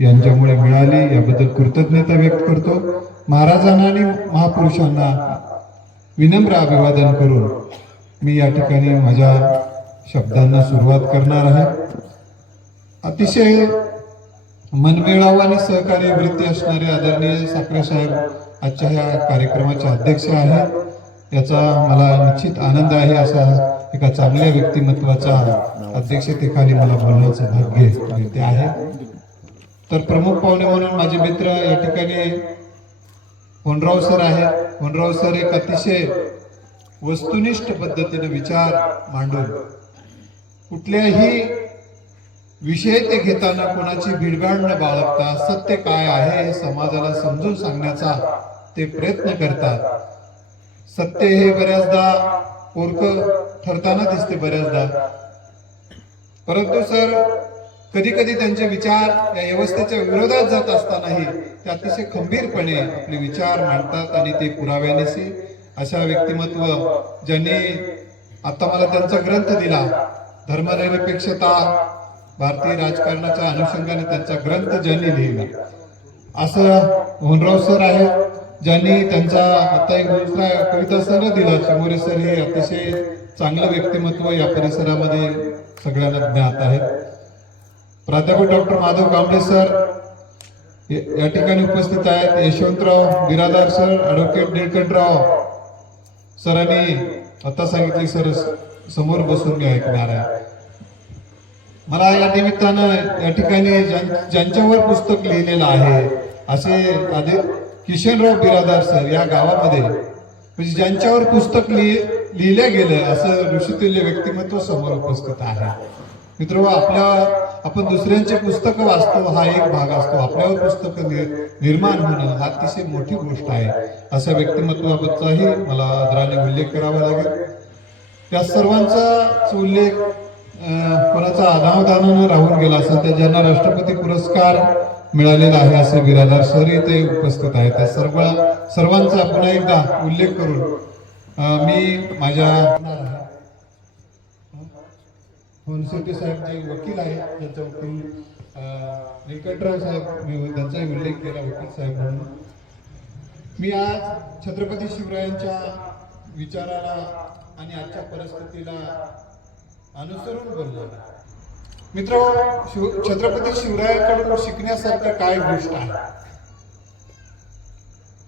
यांच्यामुळे मिळाली, याबद्दल कृतज्ञता व्यक्त करतो। महाराजांना आणि महापुरुषांना विनम्र अभिवादन करून मी या ठिकाणी माझ्या शब्दांना सुरुवात करणार आहे। अतिशय मनमिळावू आणि सहकार्य वृत्ती असणारे आदरणीय साखरे साहेब आजच्या ह्या कार्यक्रमाचे अध्यक्ष आहेत। याचा मला निश्चित आनंद आहे। असा एका चांगल्या व्यक्तिमत्वाचा अध्यक्षतेखाली मला बोलण्याचं भाग्य मिळते आहे। तर प्रमुख पाहुणे म्हणून माझे मित्र या ठिकाणी होनराव सर आहेत। होनराव सर एक अतिशय वस्तुनिष्ठ पद्धतीने विचार मांडून कुठल्याही विषय ते घेताना कोणाची भिडभाड न बाळगता सत्य काय आहे हे समाजाला समजून सांगण्याचा ते प्रयत्न करतात। सत्य हे बऱ्याचदा पोरकं ठरताना दिसते बऱ्याचदा, परंतु सर कधी कधी त्यांचे विचार या व्यवस्थेच्या विरोधात जात असतानाही ते अतिशय खंबीरपणे आपले विचार मांडतात आणि ते पुराव्यानिशी अशा व्यक्तिमत्व ज्यांनी आता मला त्यांचा ग्रंथ दिला, धर्मनिरपेक्षता भारतीय राजकारणाच्या अनुषंगाने त्यांचा ग्रंथ ज्यांनी लिहिला असं होनराव सर आहे, ज्यांनी त्यांचा आता एक दुसरा कविता सर दिला। चिमोरे सर हे अतिशय चांगलं व्यक्तिमत्व या परिसरामध्ये सगळ्यांना ज्ञात आहेत। प्राध्यापक डॉक्टर माधव कांबळे सर या ठिकाणी उपस्थित आहेत। यशवंतराव बिरादार सर, ॲडव्होकेट निळकंठराव सरांनी आता सांगितले सर समोर बसून मी ऐकणार आहे। मला या निमित्तानं या ठिकाणी ज्यांच्यावर पुस्तक लिहिलेलं आहे असे किशनराव बिरादार सर या गावामध्ये म्हणजे ज्यांच्यावर पुस्तक लिहिलं गेलं असं ऋषितुल्य व्यक्तिमत्व समोर उपस्थित आहे। मित्र, आपण दुसऱ्यांचे पुस्तक वाचतो हा एक भाग असतो, आपल्यावर पुस्तक निर्माण होणं हा अतिशय मोठी गोष्ट आहे। अशा व्यक्तिमत्वाबद्दलही मला आदराने उल्लेख करावा लागेल। त्या सर्वांचा उल्लेख कोणाचा अनावधानानं राहून गेला असेल तर ज्यांना राष्ट्रपती पुरस्कार मिळालेला आहे असे बिरादार सर इथे उपस्थित आहेत। त्या सर्वांचा पुन्हा एकदा उल्लेख करून मी माझ्या होनसेटे साहेब जे वकील आहेत त्यांचा वकील निळकंठराव साहेब त्यांचाही उल्लेख केला वकील साहेब म्हणून मी आज छत्रपती शिवरायांच्या विचाराला आणि आजच्या परिस्थितीला अनुसरून बोललो। मित्र, छत्रपती शिवरायांकडून शिकण्यासारखं काय गोष्ट आहे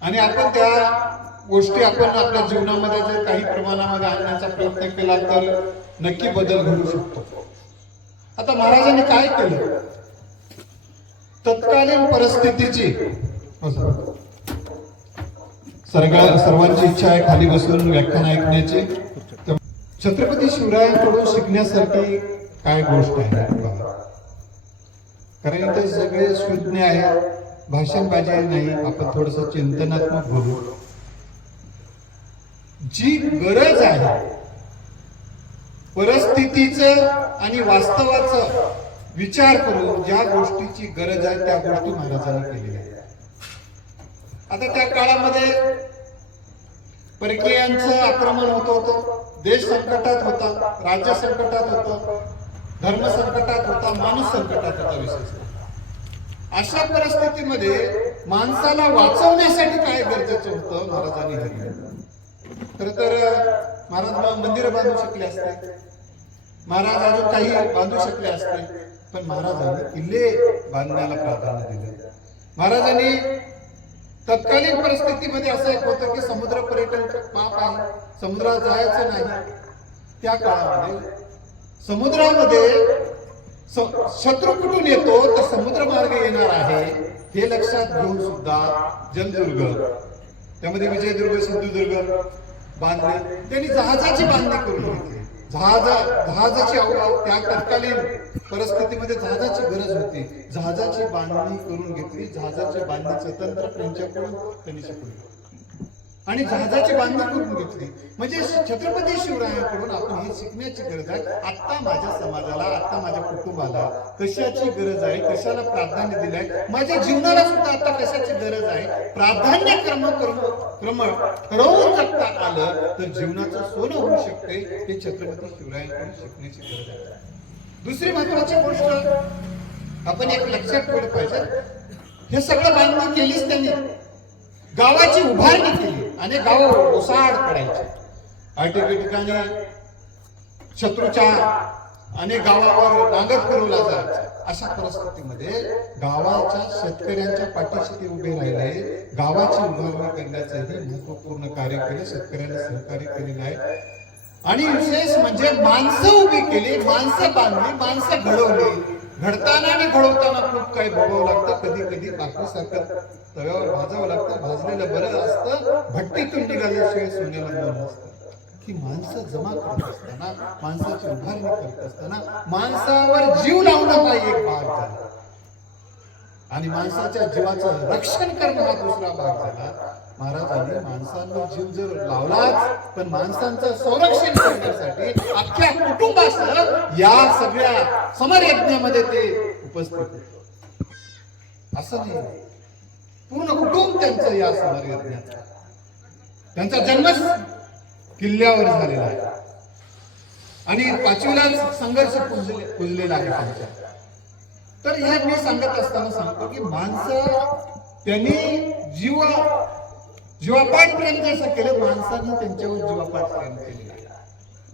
आणि आपण त्या गोष्टी आपण आपल्या जीवनामध्ये जर काही प्रमाणामध्ये आणण्याचा प्रयत्न केला तर नक्की बदल घडू शकतो। आता महाराजांनी काय केलं, तत्कालीन परिस्थितीची सर्वांची इच्छा आहे खाली बसून व्याख्यान ऐकण्याची। छत्रपती शिवरायांकडून शिकण्यासाठी काय गोष्ट आहे कारण इथे सगळे सुज्ञ आहे, भाषणबाजी नाही, आपण थोडस चिंतनात्मक बोलू। जी गरज आहे परिस्थितीचं आणि वास्तवाचं विचार करून ज्या गोष्टीची गरज आहे त्या गोष्टी महाराजांनी केलेल्या आहेत। आता त्या काळामध्ये परकीयांचं आक्रमण होत होतं, देश संकटात होता, राज्य संकटात होतं, धर्म संकटात होता, माणूस संकटात होता। विशेष अशा परिस्थितीमध्ये माणसाला वाचवण्यासाठी काय गरजेचं होतं महाराजांनी केलं। खर तर महाराज मंदिर बांधू शकले असते, महाराज अजून काही बांधू शकले असते, पण महाराजांनी किल्ले बांधण्याला प्राधान्य दिले। महाराजांनी तत्कालीन परिस्थितीमध्ये असं एक होतं की समुद्र पर्यटन पाप आहे, समुद्रात जायचं नाही। त्या काळामध्ये समुद्रामध्ये शत्रू कुठून येतो तर समुद्र मार्ग येणार आहे हे लक्षात घेऊन सुद्धा जलदुर्ग, त्यामध्ये विजयदुर्ग, सिंधुदुर्ग बांधले। त्यांनी जहाजाची बांधणी करून घेतली। जहाजाची त्या तत्कालीन परिस्थितीमध्ये जहाजाची गरज होती, जहाजाची बांधणी करून घेतली। जहाजाच्या बांधणीचं तंत्र त्यांच्याकडून त्यांनी शिकवलं आणि जहाजाची बांधणी करून घेतली। म्हणजे छत्रपती शिवरायांकडून आपण हे शिकण्याची गरज आहे। आता माझ्या समाजाला, आता माझ्या कुटुंबाला कशाची गरज आहे, कशाला प्राधान्य दिलंय, माझ्या जीवनाला सुद्धा आता कशाची गरज आहे, प्राधान्य क्रम ठरवून जगता आलं तर जीवनाचं सोनं होऊ शकते। हे छत्रपती शिवरायांकडून शिकण्याची गरज आहे। दुसरी महत्वाची गोष्ट आपण एक लक्षात ठेवलं पाहिजे, हे सगळं बांधणी केलीच त्यांनी, गावाची उभारणी केली आणि गाव ओसाड पडायचे. काही ठिकाणी शत्रूच्या अनेक गावावर नांगर फिरवला जायचा. अशा परिस्थितीमध्ये गावाच्या शेतकऱ्यांच्या पाठीशी ते उभे राहिले. गावाची उभारणी करण्याचं हे महत्वपूर्ण कार्य केले, शेतकऱ्यांनी सहकार्य केलेलं आहे. आणि विशेष म्हणजे माणसं उभी केली, माणसं बांधली, माणसं घडवली. घडताना आणि घडवताना खूप काही भोगावं लागतं. कधी कधी बाकीसारखं तव्यावर भाजावं लागतं. भाजलेलं बरं असतं, भट्टीतून निघाल्याशिवाय सोन्याला मन नसतं. की माणसं जमा करत असताना, माणसाची उभारणी करत असताना माणसावर जीव लावणं हा एक भाग झाला आणि माणसाच्या जीवाचं रक्षण करणं हा दुसरा भाग झाला. महाराजांनी माणसांवर जीव जर लावलाच, पण माणसांचं संरक्षण करण्यासाठी अख्ख्या कुटुंबासह या सगळ्या समरयज्ञामध्ये ते उपस्थित होते. असं नाही, पूर्ण कुटुंब त्यांचं या समरयज्ञात, त्यांचा जन्मच किल्ल्यावर झालेला आहे आणि पाचवीला संघर्ष पुजलेला आहे त्यांच्या. तर हे मी सांगत असताना सांगतो की माणसं त्यांनी जीवापाड प्रेम जसं केलं, माणसाने त्यांच्यावर जीवापाड प्रेम केलेलं आहे.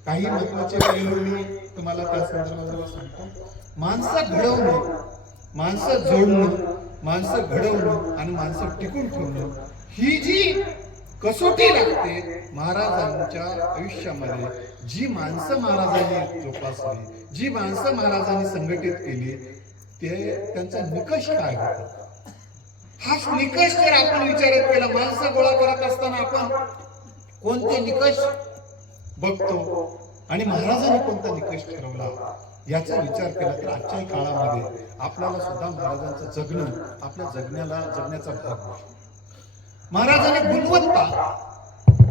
काही महत्वाचे पैलू मी तुम्हाला त्या संदर्भात सांगतो. माणसं घडवणं, माणसं जोडणं, माणसं घडवणं आणि माणसं टिकून ठेवणं ही जी कसोटी लागते महाराजांच्या आयुष्यामध्ये, जी माणसं महाराजांनी जोपासली, जी माणसं महाराजांनी संघटित केली, ते त्यांचा निकष काय होता, हा निकष जर आपण विचारात केला, माणसं गोळा करत असताना आपण कोणते निकष बघतो आणि महाराजांनी कोणता निकष ठरवला याचा विचार केला तर आजच्या काळामध्ये आपल्याला सुद्धा महाराजांचं जगणं आपल्या जगण्याचा भाग आहे. महाराजांनी गुणवत्ता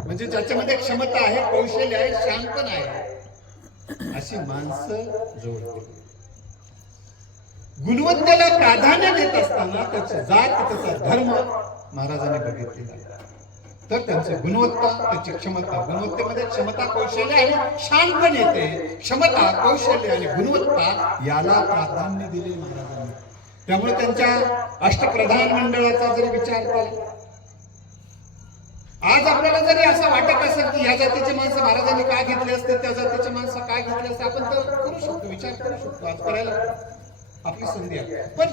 म्हणजे ज्याच्यामध्ये क्षमता आहे, कौशल्य आहे, शहाणपण आहे, अशी माणसं जोडली. गुणवत्तेला प्राधान्य देत असताना त्याची जात, त्याचा धर्म महाराजांनी बघितलेला. तर त्यांची गुणवत्ता, त्याची क्षमता, गुणवत्तेमध्ये क्षमता, कौशल्य आणि शहाणपण येते. क्षमता, कौशल्य आणि गुणवत्ता याला प्राधान्य दिले महाराजांनी. त्यामुळे त्यांच्या अष्टप्रधान मंडळाचा जर विचार केला, आज आपल्याला जरी असं वाटत असेल की या जातीचे माणसं महाराजांनी काय घेतले असते, त्या जातीचे माणसं काय घेतले असते, आपण तर करू शकतो, विचार करू शकतो. आज करायला आपली संधी आहे. पण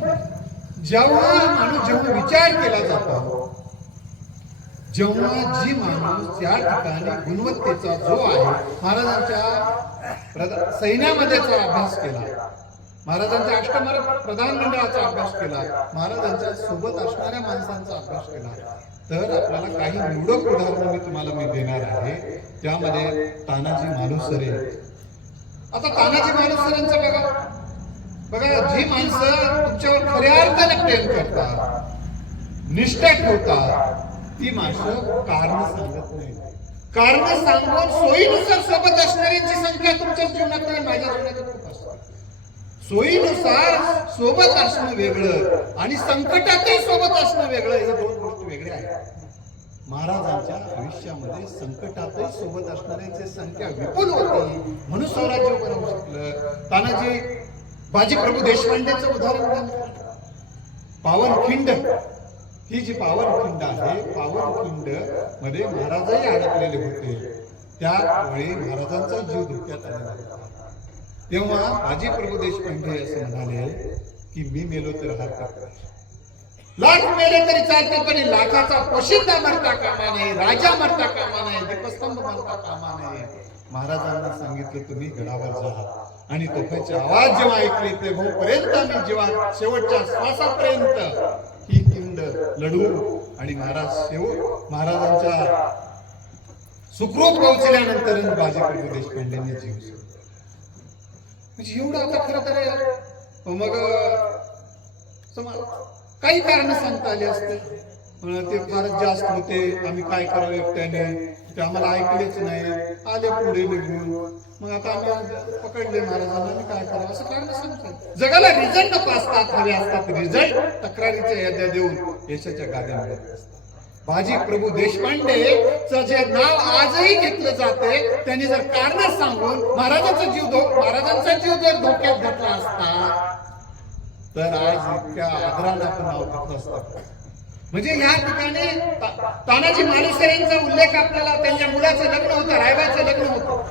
जेव्हा विचार केला जातो, जेव्हा जी माणूस त्या ठिकाणी गुणवत्तेचा जो आहे, महाराजांच्या सैन्यामध्येचा अभ्यास केला, महाराजांच्या अष्टप्रधान मंडळाचा अभ्यास केला, महाराजांच्या सोबत असणाऱ्या माणसांचा अभ्यास केला, तर आपल्याला काही निवडक उदाहरणं मी देणार आहे. त्यामध्ये तानाजी मालुसरे. आता तानाजी मालुसरेंचं बघा, जी माणसं तुमच्यावर खऱ्या अर्थाने प्रेम करतात, निष्ठा ठेवतात, ती माणसं कारण सांगत नाही. कारण सांगून सोयीनुसार सोबत असणाऱ्यांची संख्या तुमच्या जीवनात नाही, माझ्या जीवनात खूप असते. सोयीनुसार सोबत असणं वेगळं आणि संकटातही सोबत असणं वेगळं, हे दोन गोष्टी वेगळ्या आहेत. महाराजांच्या आयुष्यामध्ये संकटातही सोबत असणाऱ्यांची संख्या विपुल होती, म्हणून स्वराज्य उभं राहू शकलं. तानाजी बाजीप्रभू देशपांडेचं उदाहरण घ्या. पावनखिंड ही जी पावनखिंड आहे, पावनखिंड मध्ये महाराजही अडकलेले होते. त्यावेळी महाराजांचा जीव धोक्यात आलेला होता. तेव्हा बाजीप्रभू देशपांडे असं म्हणाले की मी मेलो तर हरकत नाही, लाख मेले तरी चालते, पण लाखाचा पोशिंदा मरता कामा नाही, राजा मरता कामा नाही, दीपस्तंभ मरता कामा नाही. महाराजांना सांगितलं तुम्ही गडावर जा आणि तोफाचे आवाज जेव्हा ऐकले तेव्हापर्यंत आम्ही जेव्हा शेवटच्या श्वासापर्यंत ही खिंड लढू आणि महाराजांच्या सुखरूप पोहोचल्यानंतर बाजीप्रभू देशपांडेंनी जीव सोडला. म्हणजे एवढं आता खरं तर मग काही कारण सांगता आले असते, ते फारच जास्त होते, आम्ही काय करावं एकट्याने, ते आम्हाला ऐकलेच नाही, आले पुढे निघून, मग आता आम्ही पकडले महाराजांना, आम्ही काय करावं असं कारण सांगतात. जगाला रिझल्ट नको असतात, हवे असतात रिझल्ट, तक्रारीच्या याद्या देऊन यशाच्या गाद्या मिळत असतात. बाजीप्रभू देशपांडेचं जे नाव आजही घेतलं जाते, त्यांनी जर कारण सांगून महाराजांचा जीव जर धोक्यात घातला असता तर आज इतक्या आदरानं आपण नाव घेतलं असतं. म्हणजे या ठिकाणी तानाजी मालुसरेंचा उल्लेख आपल्याला, त्यांच्या मुलाचं लग्न होतं, रायबाचं लग्न होतं.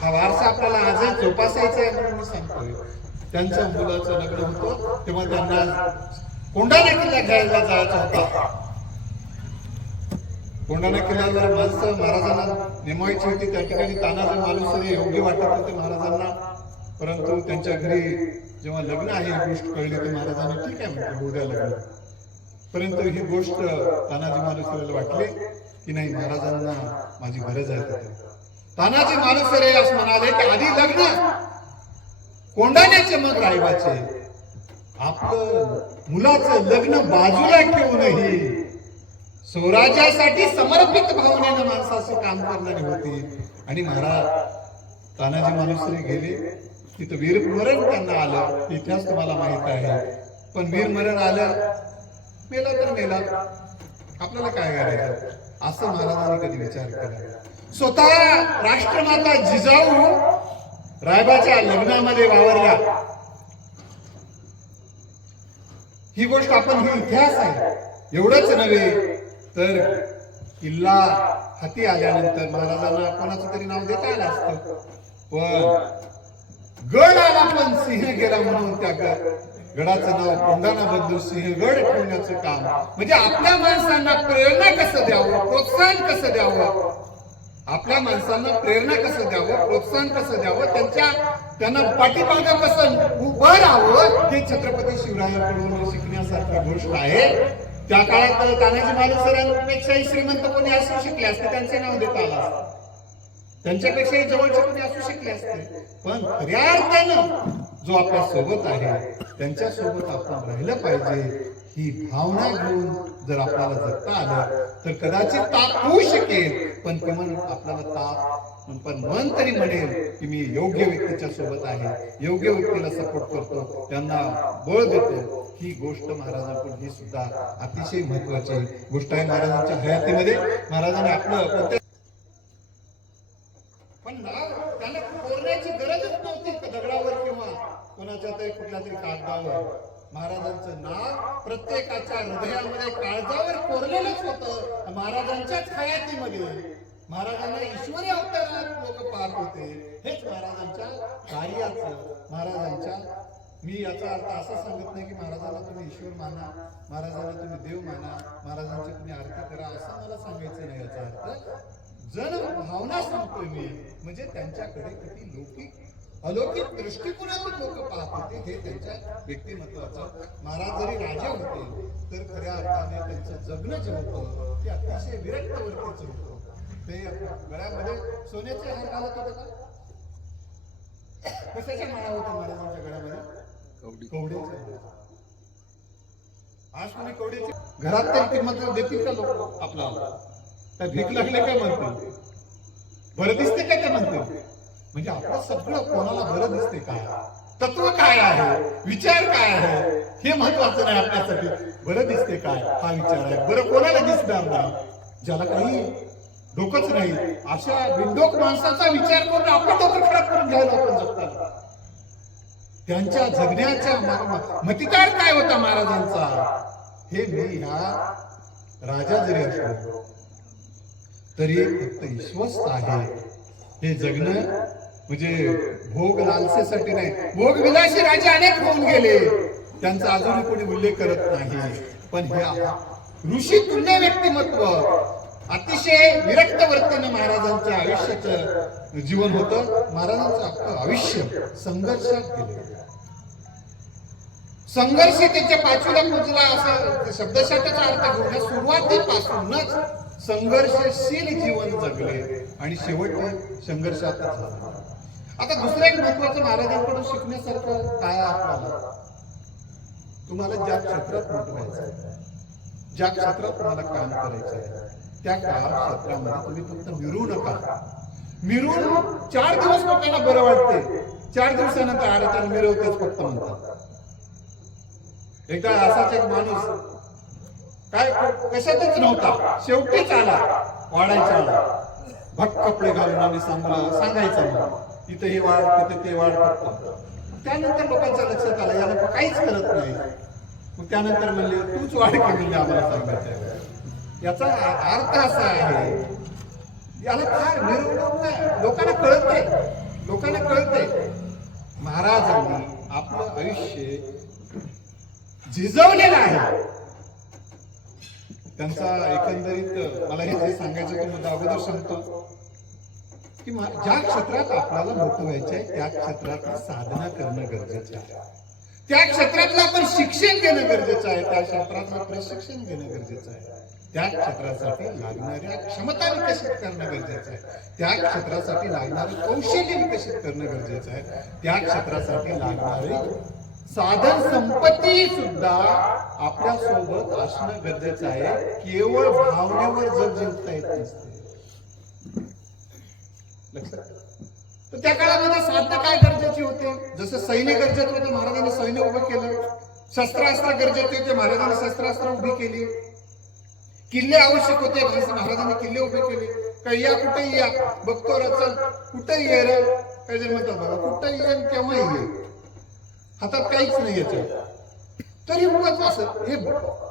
हा वारसा आपल्याला आजही जोपासायचा आहे म्हणून मी सांगतोय. त्यांच्या मुलाचं लग्न होतं तेव्हा त्यांना कोंढाणा किल्ला घ्यायला जायचा होता. कोंढाणा किल्ल्यावर माणसं महाराजांना नेमवायची होती. त्या ठिकाणी तानाजी मालुसरे योग्य वाटत होते महाराजांना, परंतु त्यांच्या घरी जेव्हा लग्न आहे ही गोष्ट कळली तर महाराजांना ठीक आहे म्हटलं उद्या लग्न. परंतु ही गोष्ट तानाजी मालुसरेला वाटली की नाही, महाराजांना माझी गरज आहे. तानाजी मालुसरे असं म्हणाले की आधी लग्न कोंढाण्याचे मग रायबाचे. आपलं मुलाचं लग्न बाजूला ठेवूनही स्वराज्यासाठी समर्पित भावनेनं माणसाचे काम करणारी होती. आणि महाराज तानाजी मालुसरे गेले, तिथं वीरमरण त्यांना आलं, इतिहास तुम्हाला माहित आहे. पण वीरमरण आलं, मेला तर मेला, आपल्याला काय करायचं असं महाराजांनी कधी विचार केला. स्वतः राष्ट्रमाता जिजाऊ रायबाच्या लग्नामध्ये वावरल्या. ही गोष्ट आपण, ही इतिहास आहे. एवढंच नव्हे तर किल्ला हाती आल्यानंतर महाराजांना कोणाचं तरी नाव देता आलं असतं, पण गड आला पण सिंह गेला म्हणून त्या गडाचं नाव कोंढाणा बदलून सिंहगड ठेवण्याचं काम. म्हणजे आपल्या माणसांना प्रेरणा कसं द्यावं, प्रोत्साहन कसं द्यावं, आपल्या माणसांना प्रेरणा कसं द्यावं, प्रोत्साहन कसं द्यावं, त्यांना पाठीमागं कसं उभं राहावं, हे छत्रपती शिवरायांकडून शिकण्यासारखी गोष्ट आहे. त्या काळात तानाजी मालुसरेंपेक्षाही श्रीमंत कोणी असू शकले असते, त्यांचे नाव देता आलं असतं, त्यांच्यापेक्षाही जवळचे कोणी असू शकले असते. पण खऱ्या अर्थानं जो आपल्या सोबत आहे त्यांच्या सोबत आपण राहिलं पाहिजे, ही भावना घेऊन जर आपल्याला जगता आलं तर कदाचित ताप होऊ शकेल, पण किमान आपल्याला ताप, पण मन तरी म्हणेल की मी योग्य व्यक्तीच्या सोबत आहे, योग्य व्यक्तीला सपोर्ट करतो, त्यांना बळ देतो. ही गोष्ट महाराजांकडून, ही सुद्धा अतिशय महत्वाची गोष्ट आहे महाराजांच्या हयातीमध्ये. महाराजांनी आपलं पण नाव त्यांना कोरण्याची गरजच नव्हती दगडावर किंवा कोणाच्या तरी कुठल्या तरी कागदावर. महाराजांचं नाव प्रत्येकाच्या हृदयामध्ये काळजावर कोरलेलंच होतं. महाराजांच्याच हयातीमध्ये महाराजांना ईश्वरी अवतारात लोक पाहत होते. हेच महाराजांच्या कार्याचं, महाराजांच्या, मी याचा अर्थ असा सांगत नाही की महाराजांना तुम्ही ईश्वर माना, महाराजांना तुम्ही देव माना, महाराजांची तुम्ही आरती करा, असं मला सांगायचं नाही. याचा अर्थ जन भावना सांगतोय मी, म्हणजे त्यांच्याकडे किती लौकिक अलौकिक दृष्टिकोनातून लोक पाहत होते हे त्यांच्या व्यक्तिमत्वाचं. महाराज जरी राजा होते तर खऱ्या अर्थाने त्यांचं जगणं जे होतं ते अतिशय विरक्त वृत्तीचं होतं. ते गळ्यामध्ये सोन्याचे हार घालत होते का? कशाच्या माळा होत्या महाराजांच्या गळ्यामध्ये? कवड्याच्या. आज तुम्ही कवड्याची घरात तरी किंमत देतील का लोक आपल्याला? त्या भीक लागले काय म्हणतील, बरं दिसते काय ते म्हणतील. म्हणजे आपलं सगळं कोणाला बरं दिसते काय, तत्व काय आहे, विचार काय आहे, हे महत्वाचं नाही आपल्यासाठी. बरं दिसते काय हा विचार आहे. बरं कोणाला दिसणार नाही, ज्याला काही डोकंच नाही, अशा बिनडोक माणसाचा विचार करून आपलं डोकं खराब करून घ्यायला आपण जगतात. त्यांच्या जगण्याच्या मतितार काय होता महाराजांचा, हे मी ह्या राजा जरी असलो तरी फक्त विश्वस्त आहे. हे जगणं म्हणजे भोग लालसेसाठी नाही. भोग विलासी राजे अनेक होऊन गेले, त्यांचा अजूनही कोणी उल्लेख करत नाही. पण हे ऋषी तुल्य व्यक्तिमत्व, अतिशय विरक्त वृत्तीने महाराजांच्या आयुष्याचं जीवन होतं. महाराजांचं अख्खं आयुष्य संघर्षात गेले. संघर्ष त्यांच्या पाचवीला पोहोचला असं शब्दशःचा अर्थ घेऊन सुरुवातीपासूनच संघर्षशील जीवन जगले आणि शेवट संघर्षातच झाला. आता दुसरं एक महत्वाचं महाराजांकडून शिकण्यासारखं काय आपल्याला, तुम्हाला ज्या क्षेत्रात मोठवायचं आहे, ज्या क्षेत्रात तुम्हाला काम करायचं आहे, त्या क्षेत्रामध्ये तुम्ही फक्त मिरू नका. मिरून 4 दिवस लोकांना बरं वाटते, 4 दिवसानंतर आरत्याला मिरवतेच फक्त म्हणतात. एकदा असाच एक माणूस काय कशातच नव्हता, शेवटीच आला, वाढायचा आला, भट कपडे घालून आणि सांगायचं इथे हे वाढ तिथे ते वाढ फक्त. त्यानंतर लोकांच्या लक्षात आलं याला काहीच करत नाही. मग त्यानंतर म्हणले तूच वाढ की म्हणजे आम्हाला सांगायचं. याचा अर्थ असा आहे, याला फार मिरवणूक नाही, लोकांना कळतंय, लोकांना कळतंय महाराजांनी आपलं आयुष्य झिजवलेलं आहे. त्यांचा एकंदरीत मला हे जे सांगायचं तो मुद्दा अगोदर सांगतो की ज्या क्षेत्रात आपल्याला मोठं व्हायचं आहे त्या क्षेत्रात साधना करणं गरजेचं आहे. त्या क्षेत्रातलं आपण शिक्षण घेणं गरजेचं आहे, त्या क्षेत्रातलं प्रशिक्षण घेणं गरजेचं आहे. त्या क्षेत्रासाठी लागणाऱ्या क्षमता विकसित करणं गरजेचं आहे. त्या क्षेत्रासाठी लागणारे कौशल्य विकसित करणं गरजेचं आहे. त्या क्षेत्रासाठी लागणारी साधन संपत्ती सुद्धा आपल्या सोबत असणं गरजेचं आहे. केवळ भावनेवर जग जिंकता येत नसते. तर त्या काळामध्ये साधना काय गरजेची होते? जसं सैन्य गरजेचं होतं, महाराजांनी सैन्य उभं केलं. शस्त्रास्त्र गरजेचे होते, महाराजांनी शस्त्रास्त्र उभी केली. किल्ले आवश्यक होते, महाराजांनी किल्ले उभे केले. काही या कुठेही या, बघतो रचल कुठेही ये रे, काही जण म्हणतात बघा कुठेही ये केव्हाही ये, हातात काहीच नाही याच्यात तरी उगाच असं हे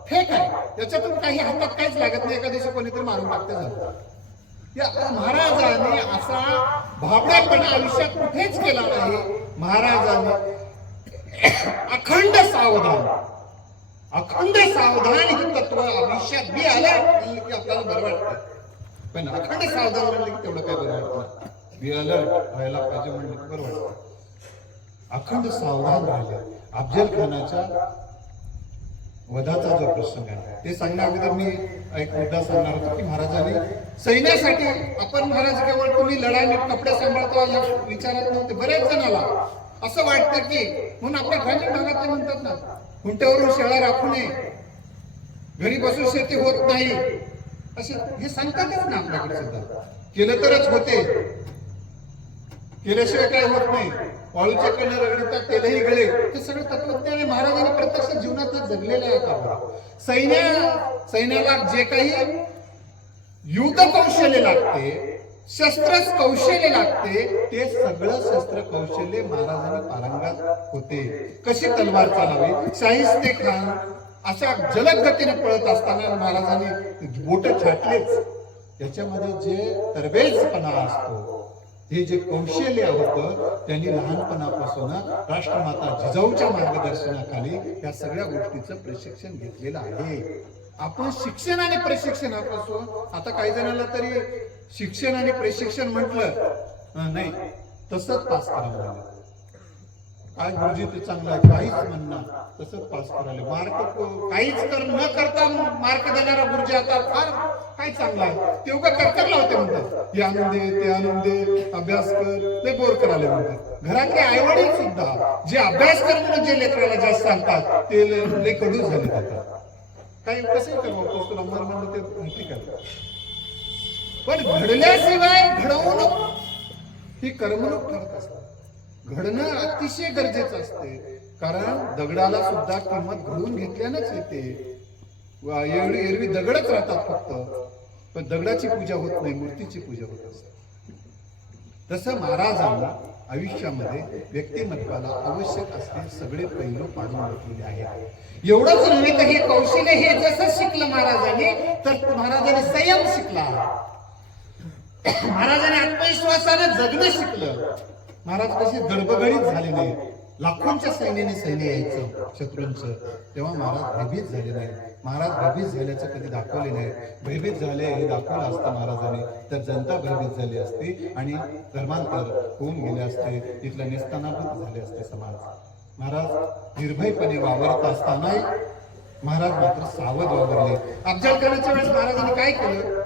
फेक आहे, याच्यातून काही हातात काहीच लागत नाही, एका दिवशी कोणीतरी मारून टाकते झालं. या महाराजांनी असा भाबड्यापणा आयुष्यात कुठेच केला नाही. महाराजांनी अखंड सावधान, अखंड सावधान हे तत्व आयुष्यात बी आलं की आपल्याला बरं वाटतं. पण अखंड सावधान म्हणलं की तेवढं काय बरं वाटतं. बी अलर्ट व्हायला पाहिजे म्हणलं की बरं वाटतं. अखंड सावधान राहिले. अफजल खानाच्या वधाचा जो प्रसंग आहे ते सांगण्या अगोदर मी एक मुद्दा सांगणार होतो की महाराजांनी सैन्यासाठी आपण महाराज केवळ तुम्ही लढाई कपडे सांभाळतो या विचारात नव्हते. बरेच जणाला असं वाटतं की म्हणून आपल्या ग्रामीण भागात म्हणतात ना, खुंट्यावरून शेळा राखू नये, घरी बसून शेती होत नाही, असे हे सांगतातच ना आपल्याकडे सुद्धा. केलं तरच होते, केल्याशिवाय काय होत नाही. वाळूचे कण रगडतात तेलही गळे, हे सगळं तत्वज्ञान महाराजांनी प्रत्यक्ष जीवनात जगलेलं आहे. सैन्याला जे काही युद्ध कौशल्य लागते, शस्त्र कौशल्य लागते, ते सगळं शस्त्र कौशल्य महाराजांनी पारंगत होते. कशी तलवार चालावी, शाहिस्ते खान अशा जलद गतीने पळत असताना महाराजांनी बोट छाटलेच. याच्यामध्ये जे तरबेजपणा असतो, हे जे कौशल्य होतं, त्यांनी लहानपणापासून राष्ट्रमाता जिजाऊच्या मार्गदर्शनाखाली या सगळ्या गोष्टीचं प्रशिक्षण घेतलेलं आहे. आपण शिक्षण आणि प्रशिक्षणापासून आता काही जणांना तरी शिक्षण आणि प्रशिक्षण म्हटलं नाही तसंच पास करायला काय गुरुजी ते चांगलं आहे काहीच म्हणणं तसंच पास करायला. मार्क काहीच न करता मार्क देणारा गुरुजी आता फार काय चांगला आहे, ते उगा करकर लावते म्हणतात, हे आणून दे ते आणून दे, अभ्यास कर, ते बोर करायला म्हणतात. घरातले आई वडील सुद्धा जे अभ्यास कर म्हणून जे लेकराला जास्त सांगतात ते लय कडू झाले जातात. काही कसं करतो तुला मर म्हणलं ते माहिती का. पण घडल्याशिवाय घडवणूक ही करमणूक ठरत असते. घडणं अतिशय गरजेचं असते, कारण दगडाला सुद्धा किंमत घडवून घेतल्यानंच येते. एरवी दगडच राहतात फक्त, पण दगडाची पूजा होत नाही, मूर्तीची पूजा होत असते. तसं महाराजांना आयुष्यामध्ये व्यक्तिमत्वाला आवश्यक असते सगळे पैलू पाडून घेतलेले आहेत. एवढंच नव्हे तर हे कौशल्य हे जसं शिकलं महाराजांनी, तर महाराजांनी संयम शिकला, महाराजांनी आत्मविश्वासाने जगणं शिकलं. महाराज कशी गडबडीत झाले नाही. लाखोंच्या सैन्याने सैन्य यायचं शत्रूंचं, तेव्हा महाराज भयभीत झाले नाही. महाराज भयभीत झाल्याचं कधी दाखवले नाही. भयभीत झाले हे दाखवलं असतं महाराजांनी तर जनता भयभीत झाली असती आणि धर्मांतर होऊन गेले असते, तिथलं निस्तानाभूत झाले असते समाज. महाराज निर्भयपणे वावरत असताना महाराज मात्र सावध वावरले. अफजल खानाच्या वेळेस महाराजांनी काय केलं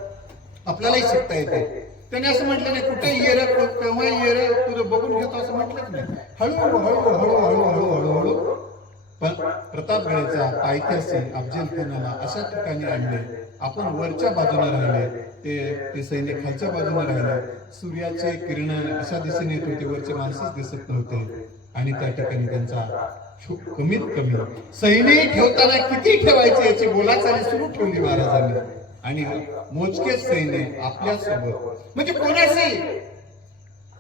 आपल्यालाही शिकता येते. त्याने असं म्हटलं नाही कुठे ये रे केव्हा ये रे तुझं बघून घेतो असं म्हटलंच नाही. हळूहळू हळूहळू हळूहळू हळूहळू हळू पण प्रतापगडाचा पायथ्याशी अफजल खानाला अशा ठिकाणी आणले. आपण वरच्या बाजूने राहिले, ते सैन्य खालच्या बाजूने राहिले. सूर्याचे किरण अशा दिशेने येत होते, वरचे माणसंच दिसत नव्हते आणि त्या ठिकाणी त्यांचा कमीत कमी सैन्य ठेवताना किती ठेवायचे याची बोलाचाली सुरू ठेवली महाराजांनी. आणि मोजकेच सैन्य आपल्या सोबत म्हणजे कोणाशी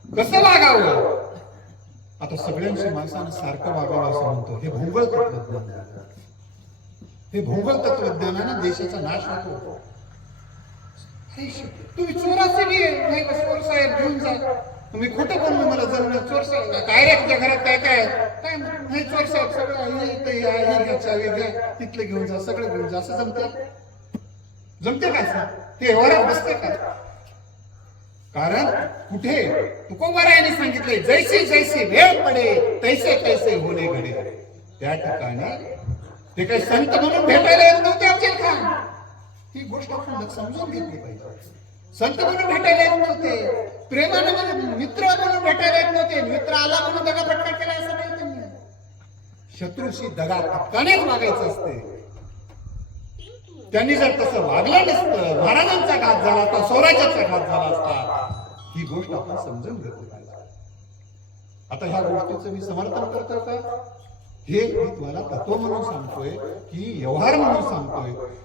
कसं वागावं आता सगळ्यांशी माणसानं सारखं वागावं असं म्हणतो. हे भोंगळ तत्वज्ञान झालं. हे भोंगळ तत्वज्ञानाने देशाचा नाश होतो. तुम्ही चोराचे नाही का चोर साहेब घेऊन जा. तुम्ही खोटं बोललं मला जमलं. चोर साहेब काय रे तुझ्या घरात काय काय काय नाही चोर साहेब सगळं घ्या तिथलं घेऊन जा सगळं घेऊन जा असं जमते का असं? ते व्यवहारात बसते का? कारण कुठे तुकोबारायांनी सांगितले जैसे जैसे वेळ पडे तैसे तैसे होणे घडे. त्या ठिकाणी ते काही संत म्हणून भेटायला येत नव्हते अफजल खान. ही गोष्ट आपण समजून घेतली पाहिजे. संत म्हणून भेटायला येत नव्हते, प्रेमाने म्हणून मित्र म्हणून भेटायला येत नव्हते. मित्र आला म्हणून दगा फटका केला असं नाही त्यांनी. शत्रूशी दगा फटकानेच वागायचं असते. त्यांनी जर तसं वागलं नसतं, महाराजांचा घात झाला असता, स्वराज्याचा घात झाला असता. ही गोष्ट आपण समजून घेतली पाहिजे. आता ह्या गोष्टीचं मी समर्थन करतो का? हे मी तुम्हाला तत्व म्हणून सांगतोय की व्यवहार म्हणून सांगतोय.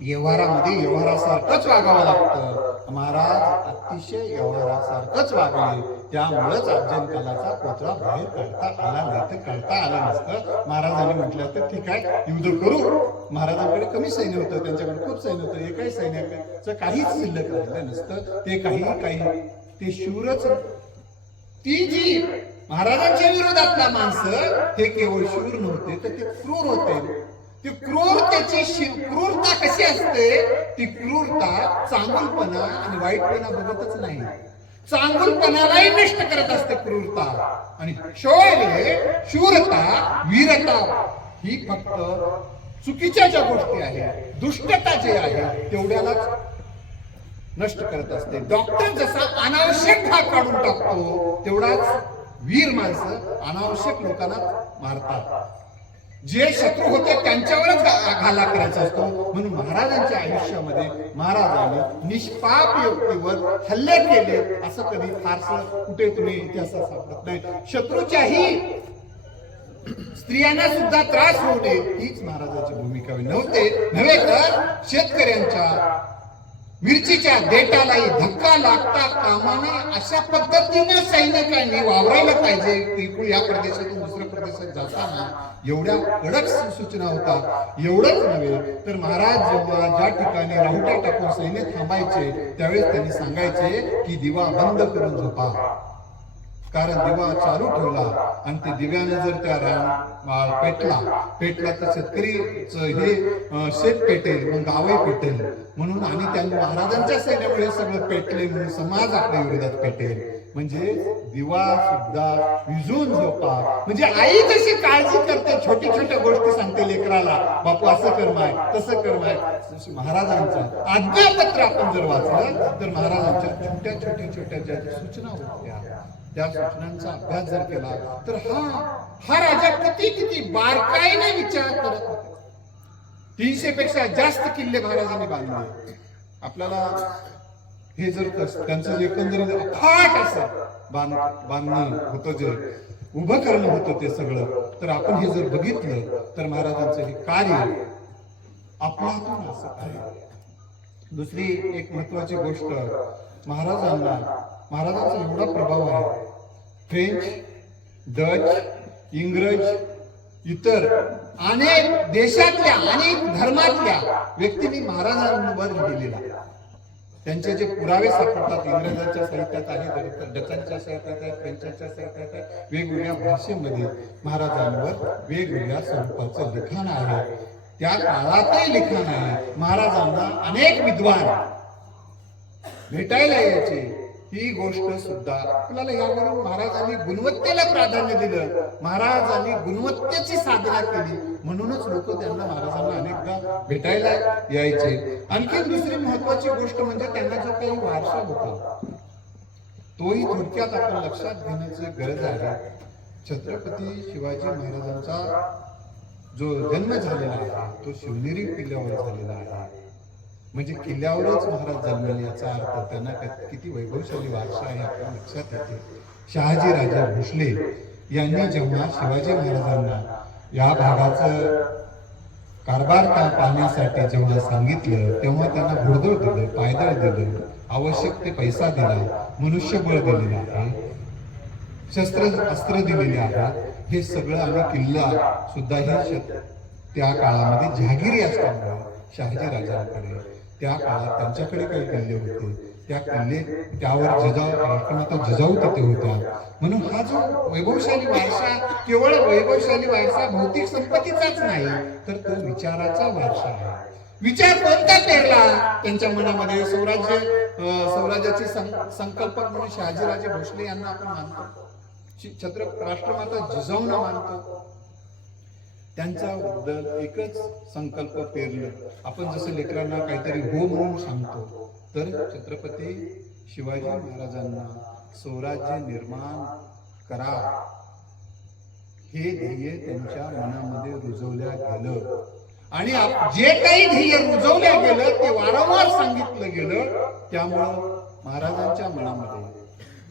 व्यवहारामध्ये व्यवहारासारखंच वागावं लागतं. महाराज अतिशय व्यवहारासारखंच वागले. त्यामुळेच अफजलखानाचा कोथळा बाहेर काढता आला नाही तर काढता आला नसतं. महाराजांनी म्हटलं तर ठीक आहे युद्ध करू. महाराजांकडे कमी सैन्य होतं, त्यांच्याकडे खूप सैन्य होतं. एकाही सैन्याचं काहीच शिल्लक राहिलं नसतं. ते काही ते शूरच. ती जी महाराजांच्या विरोधातला माणसं हे केवळ शूर नव्हते तर ते क्रूर होते. ती क्रूरतेची क्रूरता कशी असते? ती क्रूरता चांगुलपणा आणि वाईटपणा बघतच नाही. चांगुलपणालाही नष्ट करत असते क्रूरता. आणि शौर्य, शूरता, वीरता ही फक्त चुकीच्या ज्या गोष्टी आहेत, दुष्टता जे आहे तेवढ्यालाच नष्ट करत असते. डॉक्टर जसा अनावश्यक भाग काढून टाकतो तेवढाच वीर माणसं अनावश्यक लोकांना मारतात. जे शत्रू होते त्यांच्यावरच घाला करायचा असतो. म्हणून महाराजांच्या आयुष्यामध्ये महाराजांनी निष्पाप व्यक्तीवर हल्ले केले असं कधी फारसं कुठे तुम्ही इतिहासात सापडत नाही. शत्रूच्याही स्त्रियांना सुद्धा त्रास होऊ नये हीच महाराजांची भूमिका नव्हे तर शेतकऱ्यांच्या मिरचीच्या देठालाही धक्का लागता कामा नये अशा पद्धतीने सैनिकांनी वावरायला पाहिजे. या प्रदेशातून दुसऱ्या प्रदेशात जाताना एवढ्या कडक सूचना होता. एवढंच नव्हे तर महाराज जेव्हा ज्या ठिकाणी राहुट्या टाकून सैन्य थांबायचे त्यावेळेस त्यांनी सांगायचे की दिवा बंद करून झोपा. कारण दिवा चालू ठेवला आणि ते दिव्याने जर त्या पेटला तर शेतकरीच हे शेत पेटेल, मग गावही पेटेल म्हणून. आणि त्यांनी महाराजांच्या सैन्यामुळे सगळं पेटले म्हणून समाज आपल्या विरोधात पेटेल. म्हणजे दिवा सुद्धा विझून झोपा. म्हणजे आई जशी काळजी करते, छोटी छोट्या गोष्टी सांगते लेकराला, बापू असं कर माय तसं कर माय. महाराजांचा आज्ञापत्र आपण जर वाचलं तर महाराजांच्या छोट्या ज्या सूचना होत्या त्या सूचनांचा अभ्यास जर केला तर हा राजा किती बारकाईने विचार करत होता. 300 पेक्षा जास्त किल्ले महाराजांनी बांधले. आपल्याला हे जर त्यांचं एकंदरीत अफाट असं बांधणं होतं, जे उभं करणं होतं ते सगळं, तर आपण हे जर बघितलं तर महाराजांचं हे कार्य आपल्यातून असं आहे. दुसरी एक महत्वाची गोष्ट, महाराजांचा एवढा प्रभाव आहे. फ्रेंच, डच, इंग्रज, इतर अनेक देशातल्या अनेक धर्मातल्या व्यक्तींनी महाराजांवर लिहिलेला त्यांचे जे पुरावे सापडतात इंग्रजांच्या साहित्यात आहे, डचांच्या साहित्यात आहे, फ्रेंचांच्या साहित्यात आहे. वेगवेगळ्या भाषेमध्ये महाराजांवर वेगवेगळ्या स्वरूपाचं लिखाण आहे. त्या काळातही लिखाण आहे. महाराजांना अनेक विद्वान भेटायला यायचे. ही गोष्ट सुद्धा आपल्याला यावरून महाराजांनी गुणवत्तेला प्राधान्य दिलं. महाराजांनी गुणवत्तेची साधना केली म्हणूनच लोक त्यांना महाराजांना अनेकदा भेटायला यायचे. आणखी दुसरी महत्वाची गोष्ट म्हणजे त्यांना जो काही वारसा होता तोही थोडक्यात आपण लक्षात घेण्याची गरज आहे. छत्रपती शिवाजी महाराजांचा जो जन्म झालेला आहे तो शिवनेरी किल्ल्यावर झालेला आहे. म्हणजे किल्ल्यावरच महाराज जन्मले याचा अर्थ त्यांना किती वैभवशाली वारसा आहे आपल्या लक्षात येते. शहाजी राजा भोसले यांनी जेव्हा शिवाजी महाराजांना या भागाचं कारभार पाहण्यासाठी जेव्हा सांगितलं तेव्हा त्यांना घोडदळ दिलं, पायदळ दिलं, आवश्यक ते पैसा दिला, मनुष्यबळ दिलेलं आहे. अस्त्र दिलेले आहेत. हे सगळं आणि किल्ला सुद्धा हे त्या काळामध्ये जहागिरी असल्यामुळे शहाजी राजांकडे त्या काळात त्यांच्याकडे काही किल्ले होते. त्या किल्ले त्यावर राष्ट्रमाता जिजाऊ तिथे होत्या. म्हणून हा जो वैभवशाली वारसा केवळ वैभवशाली वारसा भौतिक संपत्तीचाच नाही, तर तो विचाराचा वारसा आहे. विचार कोणता पेरला त्यांच्या मनामध्ये? स्वराज्याचे संकल्पक म्हणून शहाजीराजे भोसले यांना आपण मानतो, राष्ट्रमाता जिजाऊंना मानतो. त्यांच्याबद्दल एकच संकल्प पेरलं. आपण जसं लेकरांना काहीतरी हो म्हणून सांगतो, तर छत्रपती शिवाजी महाराजांना स्वराज्य निर्माण करा हे ध्येय त्यांच्या मनामध्ये रुजवल्या गेलं. आणि जे काही ध्येय रुजवल्या गेलं ते वारंवार सांगितलं गेलं. त्यामुळं महाराजांच्या मनामध्ये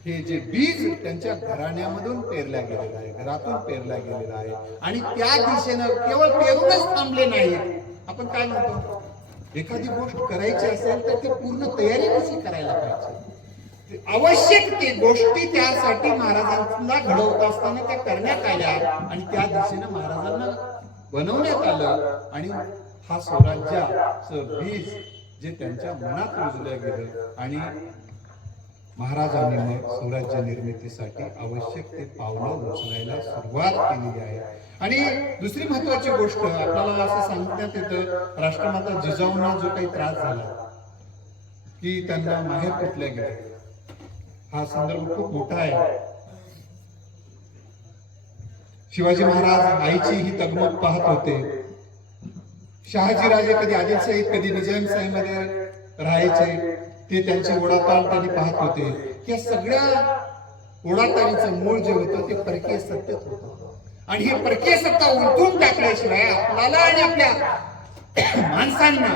हे जे बीज त्यांच्या घराण्यामधून पेरल्या गेलेलं आहे, घरातून पेरल्या गेलेलं आहे. आणि त्या दिशेनं केवळ पेरूनच थांबले नाही. आपण काय म्हणतो, एखादी गोष्ट करायची असेल तर ती पूर्ण तयारी कशी करायला पाहिजे. आवश्यक ते गोष्टी त्यासाठी महाराजांना घडवत असताना त्या करण्यात आल्या आणि त्या दिशेनं महाराजांना बनवण्यात आलं. आणि हा स्वराज्याचं बीज जे त्यांच्या मनात रुजलं गेलं आणि महाराजांनी मग स्वराज्य निर्मितीसाठी आवश्यक ते पावलं उचलायला सुरुवात केलेली आहे. आणि दुसरी महत्वाची गोष्ट आपल्याला असं सांगण्यात येतं, राष्ट्रमाता जिजाऊंना जो काही त्रास झाला की त्यांना माहेर कुठल्या गेले, हा संदर्भ खूप मोठा आहे. शिवाजी महाराज आईची ही तगमग पाहत होते. शहाजीराजे कधी आदिलशाहीत कधी निजामशाहीमध्ये राहायचे, ते त्यांची ओढाताण त्यांनी पाहत होते. या सगळ्या ओढाताणीचं मूळ जे होतं ते परकीय सत्तेत होतं. आणि ही परकीय सत्ता उलटून टाकल्याशिवाय आपल्याला आणि आपल्या माणसांना,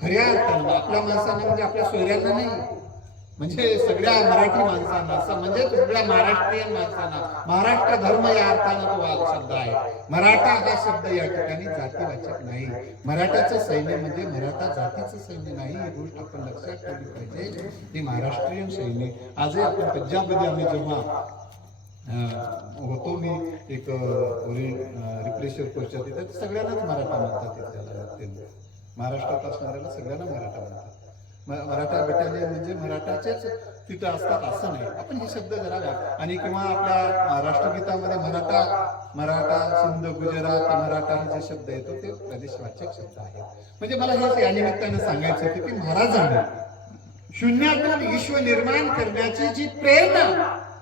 खऱ्या अर्थानं आपल्या माणसांना म्हणजे आपल्या सोयऱ्यांना नाही, म्हणजे सगळ्या मराठी माणसांना, असं म्हणजे सगळ्या महाराष्ट्रीयन माणसांना, महाराष्ट्र धर्म या अर्थानं तो शब्द आहे. मराठा हा शब्द या ठिकाणी जातीवाचक नाही. मराठाचं सैन्य म्हणजे मराठा जातीचं सैन्य नाही. ही गोष्ट आपण लक्षात ठेवली पाहिजे. ही महाराष्ट्रीयन सैन्य. आजही आपण पंजाबमध्ये आम्ही जेव्हा होतो, मी एक रिप्रेशर कोर्सच्या तिथे सगळ्यांनाच मराठा म्हणतात. त्याला महाराष्ट्रात असणाऱ्याला सगळ्यांना मराठा म्हणतात. मराठा बटालियन म्हणजे मराठाचेच तिथं असतात असं नाही. आपण हे शब्द जरा आणि किंवा आपल्या राष्ट्रगीतामध्ये मराठा सिंध गुजरात मराठा हे जे शब्द येतो ते प्रदेशवाचक शब्द आहेत. म्हणजे मला हे या निमित्तानं सांगायचं होतं की महाराजांनी शून्यातून विश्व निर्माण करण्याची जी प्रेरणा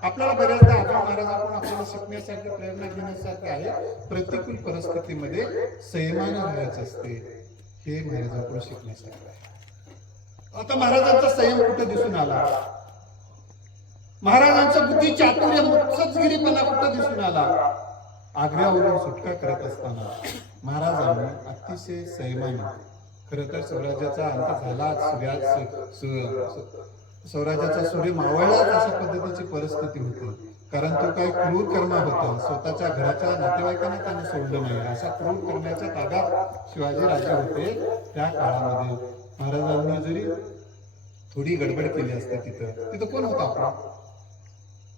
आपल्याला बऱ्याचदा आपण महाराजांकडून आपल्याला शिकण्यासारखी प्रेरणा घेण्यासारखी आहे. प्रतिकूल परिस्थितीमध्ये संयमानं राहायचं असते, हे महाराजांकडून शिकण्यासारखं आहे. आता महाराजांचा संयम कुठे दिसून आला? महाराजांचा बुद्धी चातुर्य मुत्सद्गिरीपणा कुठे दिसून आला? आग्र्यावरून सुटका करत असताना महाराजांनी अतिशय संयमाने, खरं तर स्वराज्याचा अंत झाला, स्वराज्याचा सूर्य मावळलाच अशा पद्धतीची परिस्थिती होती. कारण तो काही क्रूर कर्म होता. स्वतःच्या घराच्या नातेवाईकांना त्याने सोडलं नाही. अशा क्रूर कर्माच्या ताब्यात शिवाजी राजे होते. त्या काळामध्ये महाराजांनी जरी थोडी गडबड केली असते तिथं कोण होता आपला?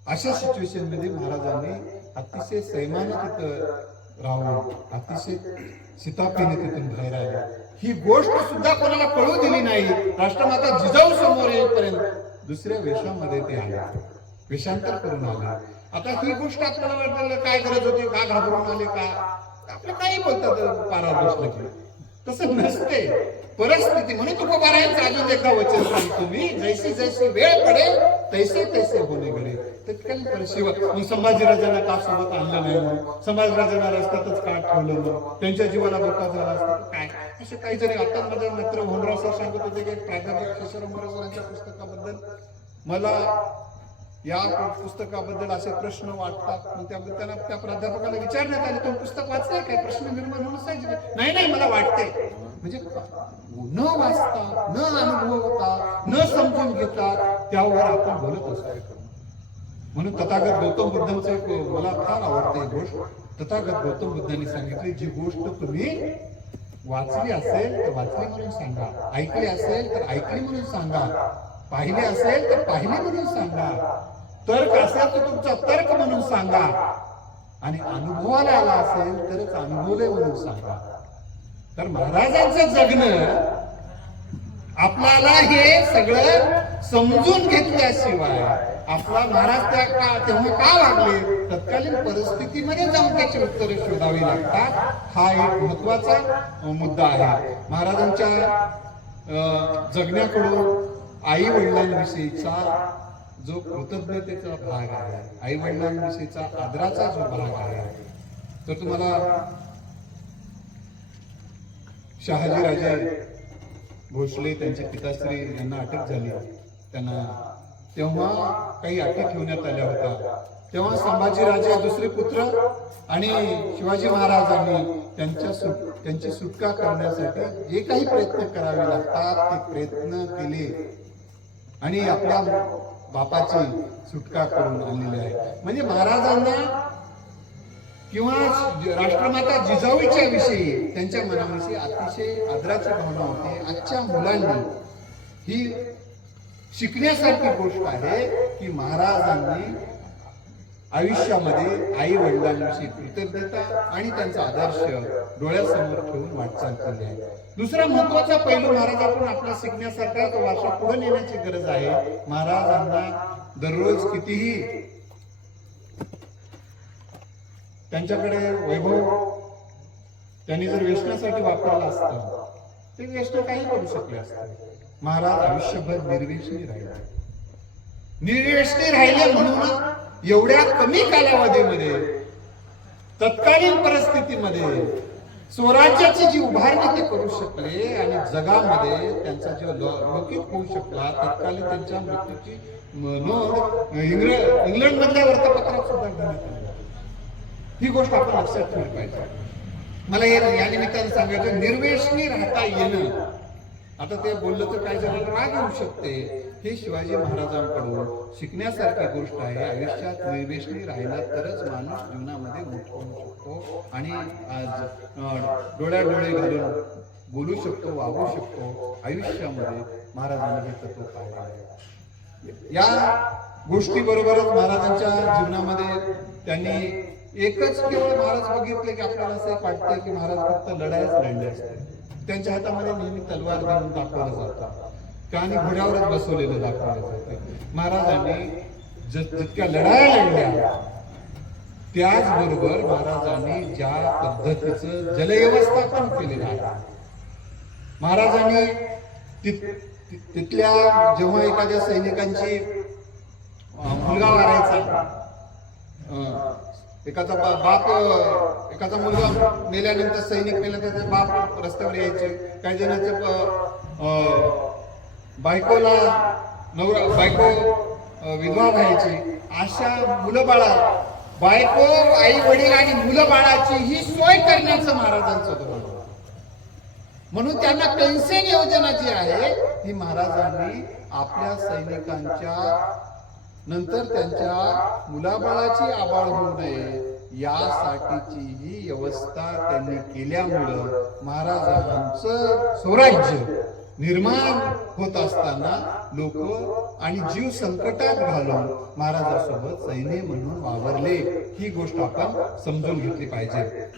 अशा सिच्युएशन मध्ये महाराजांनी अतिशय संयमाने तिथं राहून अतिशय शिताफीने तिथून बाहेर आले. ही गोष्ट सुद्धा कोणाला कळू दिली नाही. राष्ट्रमाता जिजाऊ समोर येईपर्यंत दुसऱ्या वेशामध्ये ते आले, वेशांतर करून आले. आता ही गोष्ट आपल्याला वाटलं काय गरज होती, का घाबरून आले, का आपलं काही बोलतात पारावर बसलं की, तसं नसते. परिस्थिती म्हणून तुकोबारायांचं अजून एकदा वचन सांगतो मी, जैसी जैसी वेळ पडेल तैसे तैसे होणे घडे. तत्कालीन परिस्थिती संभाजीराजांना का सोबत आणलं नाही, संभाजीराजांना रस्त्यातच का ठेवलं मग, त्यांच्या जीवाला धोका झाला असता काय, असे काही जरी. आता माझ्या मित्र होनराव सर सांगत होते की प्राध्यापक किशोर मोरेसरांच्या पुस्तकाबद्दल मला या पुस्तकाबद्दल असे प्रश्न वाटतात. त्याबद्दल त्यांना त्या प्राध्यापकाला विचारण्यात आले, तुम्ही पुस्तक वाचलंय काय? प्रश्न निर्माण होणं साहजिक. नाही मला वाटते. म्हणजे न वाचता, न अनुभवता, न समजून घेता त्यावर आपण बोलत असतो. म्हणून तथागत गौतम बुद्धांचं मला फार आवडते ही गोष्ट. तथागत गौतम बुद्धांनी सांगितली, जी गोष्ट तुम्ही वाचली असेल तर वाचली म्हणून सांगा, ऐकली असेल तर ऐकली म्हणून सांगा, पाहिले असेल तर पाहिले म्हणून सांगा. तर्क असेल तर तुमचा तर्क म्हणून सांगा, आणि अनुभवाला आला असेल तरच अनुभवले म्हणून सांगा. तर महाराजांचं जगणं आपल्याला हे सगळं समजून घेतल्याशिवाय, आपला महाराज तेव्हा का वागले, तत्कालीन परिस्थितीमध्ये जाऊन त्याची उत्तरे शोधावी लागतात. हा एक महत्वाचा मुद्दा आहे. महाराजांच्या जगण्याकडून आई वडिलांविषयीचा जो कृतज्ञतेचा भाग आहे, आई वडिलांविषयीचा आदराचा जो भाग आहे, तर तुम्हाला शहाजीराजे भोसले त्यांचे पिताश्री यांना अटक झाली. त्यांना तेव्हा काही अटी ठेवण्यात आल्या होत्या. तेव्हा संभाजीराजे दुसरे पुत्र आणि शिवाजी महाराजांनी त्यांची सुटका करण्यासाठी जे काही प्रयत्न करावे लागतात ते प्रयत्न केले आणि आपल्या बापाची सुटका करून आणलेली आहे. म्हणजे महाराजांना किंवा राष्ट्रमाता जिजाऊच्या विषयी त्यांच्या मनाविषयी अतिशय आदराची भावना होती. आजच्या मुलांनी ही शिकण्यासारखी गोष्ट आहे की महाराजांनी आयुष्यामध्ये आई वडिलांविषयी कृतज्ञता आणि त्यांचा आदर्श डोळ्यासमोर ठेवून वाटचाल केली आहे. दुसरा महत्वाचा पैलू महाराजांकडून आपला शिकण्यासारखा तो वारसा पुढे नेण्याची गरज आहे. महाराजांना दररोज कितीही त्यांच्याकडे वैभव त्यांनी जर व्यसनासाठी वापरला असता, ते व्यसन काही करू शकले असते. महाराज आयुष्यभर निर्व्यसनी राहिले. निर्व्यसनी राहिले म्हणून एवढ्या कमी कालावधीमध्ये तत्कालीन परिस्थितीमध्ये स्वराज्याची जी उभारणी ते करू शकले आणि जगामध्ये त्यांचा जो लौकिक होऊ शकला. तत्कालीन त्यांच्या मृत्यूची नोंद इंग्लंड मधल्या वर्तपत्रात सुद्धा घेण्यात आली. ही गोष्ट आपण लक्षात ठेवली पाहिजे. मला या निमित्ताने सांगायचं, निर्व्यसनी राहता येणं, आता ते बोललं तर काही जणांना राग येऊ शकते, हे शिवाजी महाराजांकडून शिकण्यासारखी गोष्ट आहे. आयुष्यात निर्व्यसनी राहिला तरच माणूस जीवनामध्ये मोठा होऊ शकतो आणि आज डोळे घालून बोलू शकतो, वागू शकतो. आयुष्यामध्ये महाराजांनी हे तत्व पाहिलं आहे. या गोष्टी बरोबरच महाराजांच्या जीवनामध्ये त्यांनी एकच केवळ महाराज बघितले की आपल्याला असं वाटतं की महाराज फक्त लढाईच लढले असते. त्यांच्या हातामध्ये नेहमी तलवार घेऊन दाखवलं जातं आणि घोड्यावरच बसवलेलं दाखवलं जातं. महाराजांनी जितक्या लढाया लढल्या त्याचबरोबर महाराजांनी ज्या पद्धतीचं जलव्यवस्थापन केलेलं आहे, महाराजांनी तिथल्या जेव्हा एखाद्या सैनिकांची मुलगा वारायचा, एखादा मुलगा मेल्यानंतर सैनिक मेला त्याचे बाप रस्त्यावर यायचे. काही जणांच्या बायको विधवा व्हायची. अशा मुलं बाळा, बायको, आई वडील आणि मुलं बाळाची ही सोय करण्याचं महाराजांचं धोरण. म्हणून त्यांना पेन्शन योजना जी आहे ही महाराजांनी आपल्या सैनिकांच्या नंतर त्यांच्या मुलाबाळाची आबाळ होऊ नये यासाठीची ही व्यवस्था त्यांनी केल्यामुळं महाराजांचं स्वराज्य निर्माण होत असताना लोक आणि जीव संकटात घालून महाराजांसोबत सैन्य म्हणून वावरले. ही गोष्ट आपण समजून घेतली पाहिजे.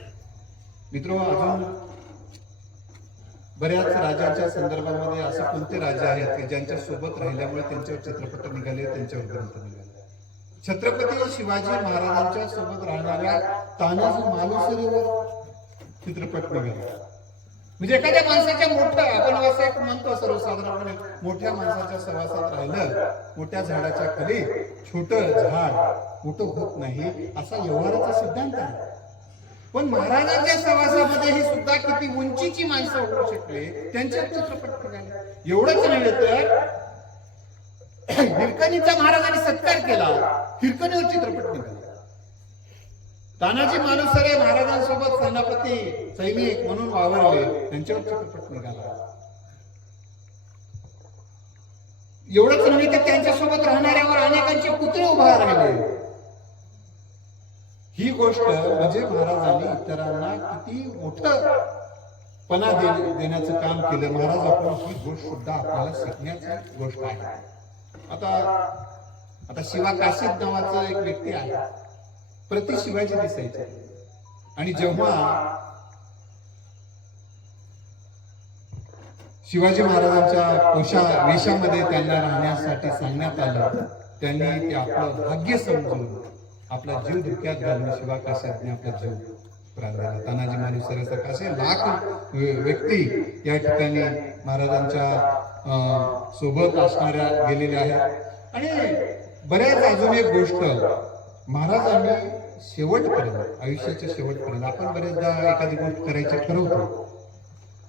मित्र, अजून बऱ्याच राजांच्या संदर्भामध्ये असे कोणते राजा आहेत की ज्यांच्या सोबत राहिल्यामुळे त्यांच्यावर चित्रपट निघाले, त्यांच्यावर ग्रंथ निघाले. छत्रपती शिवाजी महाराजांच्या सोबत राहणाऱ्या तानाजी मालुसरेवर चित्रपट निघाला. म्हणजे एखाद्या माणसाच्या मोठं, आपण असं एक म्हणतो सर्वसाधारणपणे, मोठ्या माणसाच्या सहवासात राहिलं, मोठ्या झाडाच्या खाली छोटं झाड मोठं होत नाही असा व्यवहाराचा सिद्धांत आहे. पण महाराजांच्या सहवासामध्ये ही सुद्धा किती उंचीची माणसं होऊ शकले, त्यांच्यावर चित्रपट निघाले. एवढंच नव्हे तर हिरकणीचा महाराजांनी सत्कार केला, हिरकणीवर चित्रपट निघाला. तानाजी मालुसरे महाराजांसोबत सेनापती सैनिक म्हणून वावरले, त्यांच्यावर चित्रपट निघाला. एवढंच नव्हे तर त्यांच्यासोबत राहणाऱ्यावर अनेकांचे पुतळे उभा राहिले. ही गोष्ट म्हणजे महाराजांनी इतरांना किती मोठं पणा देण्याचं काम केलं. महाराज आपण ही गोष्ट सुद्धा आपल्याला शिकण्याची गोष्ट आहे. आता आता शिवा काशीद नावाचा एक व्यक्ती आहे, प्रति शिवाजी दिसायचे. आणि जेव्हा शिवाजी महाराजांच्या वेशामध्ये त्यांना राहण्यासाठी सांगण्यात आलं, त्यांनी ते आपलं भाग्य समजून आपला जीव धोक्यात घालून शिवा काशीदने आपला जीव प्राण दिला. तानाजी मालुसरेसारखे असे लाख व्यक्ती या ठिकाणी महाराजांच्या सोबत असणाऱ्या गेलेल्या आहेत. आणि बऱ्याच अजून एक गोष्ट, महाराजांनी शेवटपर्यंत, आयुष्याच्या शेवटपर्यंत, आपण बरेचदा एखादी गोष्ट करायची ठरवतो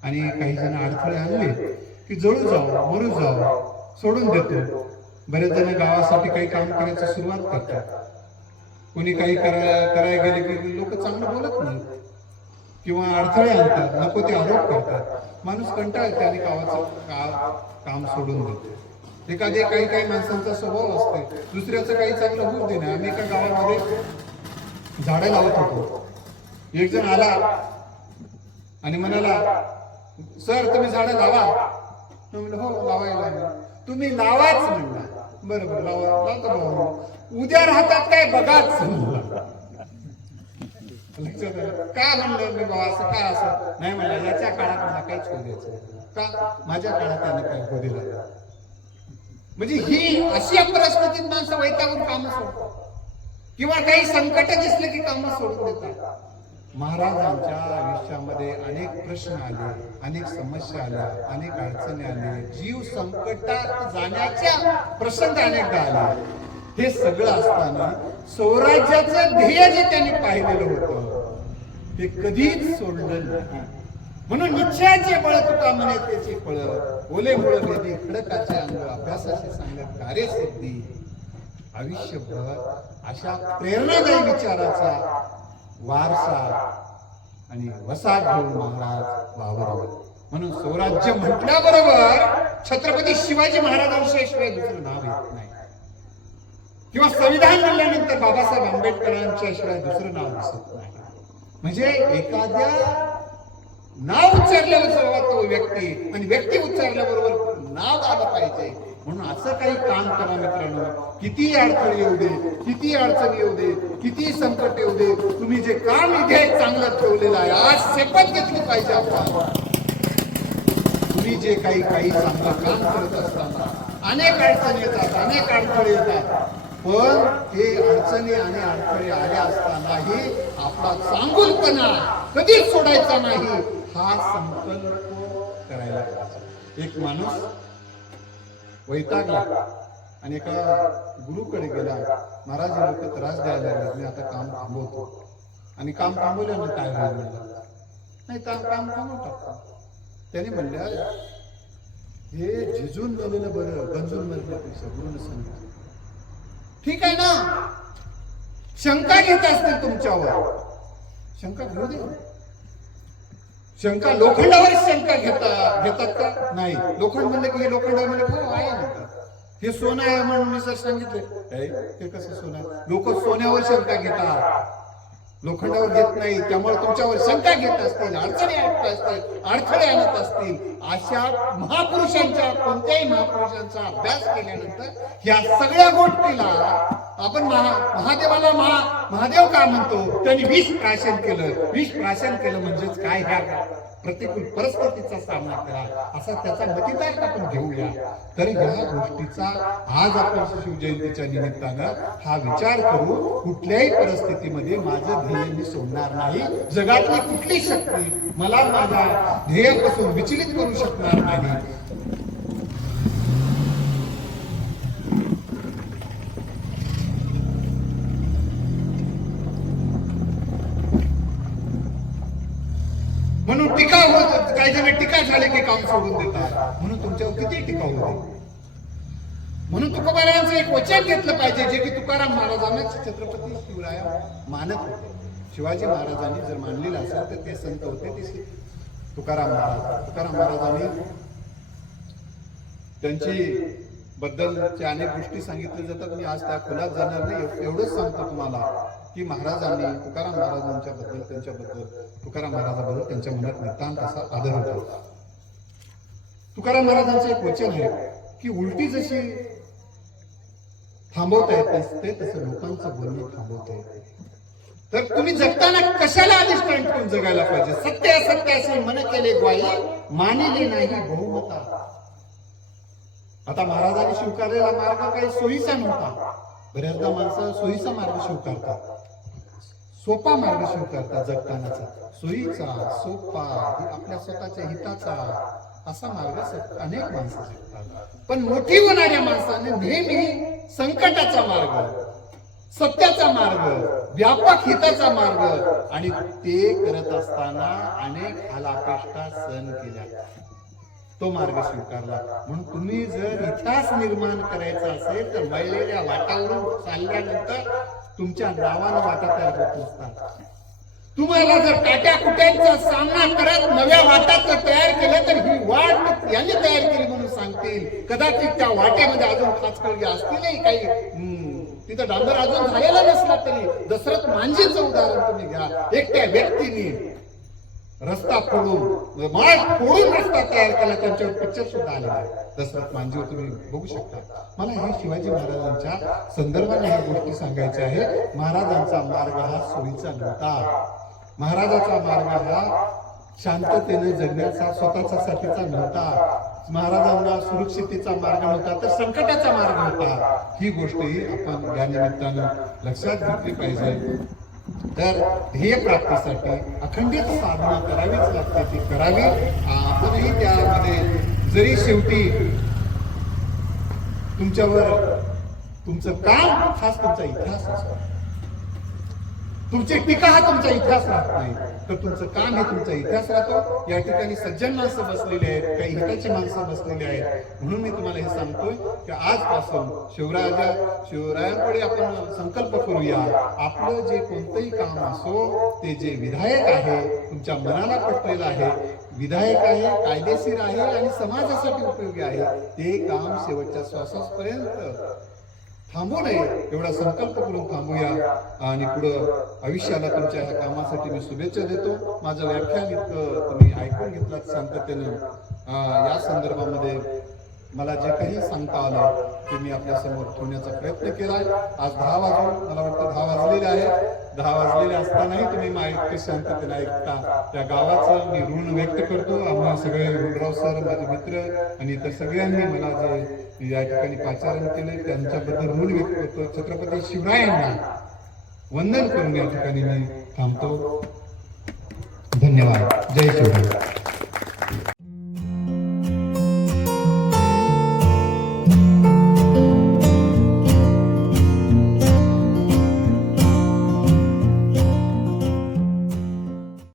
आणि काही जण अडथळे आणले की जळू जाऊ, मरू जाऊ, सोडून देतो. बरेच जण गावासाठी काही काम करायची सुरुवात करतात. कोणी काही करायला गेले की लोक चांगलं बोलत नाही किंवा अडथळे आणतात, नको ते आरोप करतात. माणूस कंटाळते आणि गावाचं काम सोडून देतो. एखादे काही माणसांचा स्वभाव असते दुसऱ्याचं काही चांगलं होऊ दे ना. आम्ही एका गावामध्ये झाडं लावत होतो. एक जण आला आणि म्हणाला, सर तुम्ही झाडं लावा. म्हणलं हो लावायला. तुम्ही लावाच म्हणला. बरोबर लावतो भाऊ. उद्या राहतात काय बघाच. लक्षात आलं का? म्हणलं मी बाबा असं काय असं नाही म्हणलं, याच्या काळात मला काहीच होऊ द्यायचं का, माझ्या काळात त्याने काय होऊ दिलं. म्हणजे ही अशी परिस्थितीत माणसं वैतागून कामं सोडतात किंवा काही संकट दिसले की कामं सोडून देतात. महाराजांच्या आयुष्यामध्ये अनेक प्रश्न आले, अनेक समस्या आल्या, अनेक अडचणी आल्या, जीव संकटात जाण्याच्या प्रसंग अनेकदा आले. हे सगळं असताना स्वराज्याचं ध्येय जे त्यांनी पाहिलेलं होतं ते कधीच सोडलं नाही. म्हणून निश्चयाचे बळ तुका म्हणे त्याची फळ, ओले मुळ भेदी खडकाचे अंग, अभ्यासाशी सांगत कार्यसिद्धी. आयुष्यभर अशा प्रेरणादायी विचाराचा वारसा आणि वसा घेऊन महाराज वावरले. म्हणून स्वराज्य म्हटल्याबरोबर छत्रपती शिवाजी महाराजांशिवाय दुसरं नाव येत नाही किंवा संविधान म्हणल्यानंतर बाबासाहेब आंबेडकरांच्या शिवाय दुसरं नाव दिसत नाही. म्हणजे एखाद्या नाव उच्चारल्यावर तो व्यक्ती आणि व्यक्ती उच्चारल्याबरोबर नाव आलं पाहिजे. म्हणून असं काही काम करा मित्रांनो, किती अडथळे येऊ दे, किती अडचणी येऊ दे, किती संकट येऊ दे, तुम्ही जे काम इथे चांगलं ठेवलेलं आहे, आज शपथ घेतली पाहिजे आपण. तुम्ही जे काही चांगलं काम करत असताना अनेक अडचणी येतात, अनेक अडथळे येतात, पण हे अडचणी आणि अडथळे आले असतानाही आपला चांगुलपणा कधीच सोडायचा नाही, हा संकल्प करायला पाहिजे. एक माणूस वैतागला आणि एका गुरुकडे गेला, महाराज लोक त्रास द्यायला लागले, मी आता काम थांबवतो. आणि काम थांबवल्यानं काय होईल? नाही काम थांबवून टाकतो. त्याने म्हणले, हे झिजून गेलेलं बरं गंजून मरण्यापेक्षा. गुरुने सांगितलं ठीक आहे ना, शंका घेत असतील तुमच्यावर, शंका घेऊ दे. शंका लोखंडावर शंका घेतात का? नाही. लोखंड म्हणले की हे लोखंडावर म्हणले हो आहे म्हणतात. हे सोनं आहे म्हणून मी सर सांगितले, हे कसं सोनं? लोक सोन्यावर शंका घेतात, लोखंडावर घेत नाही. त्यामुळे तुमच्यावर शंका घेत असतील, अडचणी आणत असतील, अडथळे आणत असतील. अशा महापुरुषांच्या, कोणत्याही महापुरुषांचा अभ्यास केल्यानंतर या सगळ्या गोष्टीला आपण महादेवाला महादेव का म्हणतो? त्यांनी विष प्राशन केलं. विष प्राशन केलं म्हणजेच काय? ह्या प्रतिकूल परिस्थितीचा सामना करा, असा त्याचा मतितार्थ आपण घेऊया. तर ह्या गोष्टीचा आज आपण शिवजयंतीच्या निमित्तानं हा विचार करू. कुठल्याही परिस्थितीमध्ये माझं ध्येय मी सोडणार नाही. जगातली कुठली शक्ती मला माझ्या ध्येयापासून विचलित करू शकणार नाही. म्हणून टीका होत, काही जण टीका झाले की काम सोडून देतात. म्हणून तुमच्यावर किती टीका होते. म्हणून तुकोबारायांचं एक वचन घेतलं पाहिजे, जे की तुकाराम महाराजांना छत्रपती शिवराया मानत होते. शिवाजी महाराजांनी जर मानलेलं असेल तर ते संत होते ते तुकाराम महाराज. तुकाराम महाराजांनी त्यांची बद्दलच्या अनेक गोष्टी सांगितल्या जातात. मी आज त्या खोलात जाणार नाही. एवढंच सांगतो तुम्हाला की महाराजांनी तुकाराम महाराजांच्याबद्दल, तुकाराम महाराजाबद्दल त्यांच्या मनात नितांत असा आदर होता. तुकाराम महाराजांचं एक वचन आहे की उलटी जशी थांबवता येत नसते तसं लोकांचं बोलणं थांबवता येत नाही. तर तुम्ही जगताना कशाला अधिष्ठान ठेवून जगायला पाहिजे? सत्य असत्य असे मन केले ग्वाही, मानिले नाही बहुमता. आता महाराजांनी स्वीकारलेला मार्ग काही सोयीचा नव्हता. बऱ्याचदा माणसं सोयीचा मार्ग स्वीकारतात, सोपा मार्ग स्वीकारतात जगतानाचा. सोयीचा, सोपा, आपल्या स्वतःच्या हिताचा असा मार्ग अनेक माणसं स्वीकारतात. पण मोठी होणाऱ्या माणसाने नेहमी संकटाचा मार्ग, सत्याचा मार्ग, व्यापक हिताचा मार्ग आणि ते करत असताना अनेक हालापेष्टा सहन केल्या, तो मार्ग स्वीकारला. म्हणून तुम्ही जर इतिहास निर्माण करायचा असेल तर मळलेल्या वाटावरून चालल्यानंतर तुमच्या नावानं वाटा तयार होत नसतात. तुम्हाला जर काट्या कुट्यांचा सामना करत नव्या वाटाचं तयार केलं तर ही वाट यांनी तयार केली म्हणून सांगतील. कदाचित त्या वाटेमध्ये अजून खाचखळगे असतीलही, काही तिथं डांबर अजून झालेला नसला तरी. दशरथ मांझीचं उदाहरण तुम्ही घ्या. एकट्या व्यक्तीने रस्ता फोडून, माळ फोडून रस्ता तयार केला. त्यांच्यावर पिक्चर सुद्धा आलेला आहे. दशरथ मांझीवर तुम्ही बघू शकता. मला हे शिवाजी महाराजांच्या संदर्भाने ह्या गोष्टी सांगायच्या आहे. महाराजांचा मार्ग हा सोयीचा नव्हता. महाराजाचा मार्ग हा शांततेने जगण्याचा, स्वतःच्या साठीचा नव्हता. महाराजांना सुरक्षितेचा मार्ग नव्हता, तर संकटाचा मार्ग होता. ही गोष्टही आपण या निमित्तानं लक्षात घेतली पाहिजे. तर ध्येय प्राप्तीसाठी अखंडित साधना करावीच लागते, ती करावी. आपणही त्यामध्ये जरी शेवटी तुमच्यावर तुमचं काम हाच तुमचा इतिहास असतो, तुमची टीका हा तुमचा इतिहास राहत नाही, तर तुमचं काम हे तुमचा इतिहास राहतो. या ठिकाणी सज्जन माणसं बसलेली आहेत, काही हिताची माणसं बसलेली आहेत. म्हणून मी तुम्हाला हे सांगतोय की आजपासून शिवरायांपुढे आपण संकल्प करूया. आपलं जे कोणतंही काम असो, ते जे विधायक आहे, तुमच्या मनाला पटलेलं आहे, विधायक आहे, कायदेशीर आहे आणि समाजासाठी उपयोगी आहे, ते काम शेवटच्या श्वासापर्यंत थांबू नये, एवढा संकल्प करून थांबूया. आणि पुढं आयुष्याला तुमच्या ह्या कामासाठी मी शुभेच्छा देतो. माझं व्याख्यान इतकं तुम्ही ऐकून घेतलात शांततेनं. या संदर्भामध्ये मला जे काही सांगता आलं ते मी आपल्या समोर ठेवण्याचा प्रयत्न केलाय. आज 10 वाजून, मला वाटतं 10 वाजलेले आहे. 10 वाजलेले असतानाही तुम्ही इतकं शांततेनं ऐकता, त्या गावाचं मी ऋण व्यक्त करतो. आम्हाला सगळे ऋणराव सर, माझे मित्र आणि इतर सगळ्यांनी मला जे या ठिकाणी पाचारण केले त्यांच्याबद्दल ऋण व्यक्त करतो. छत्रपती शिवरायांना वंदन करून या ठिकाणी मी थांबतो. धन्यवाद. जय शिवराय.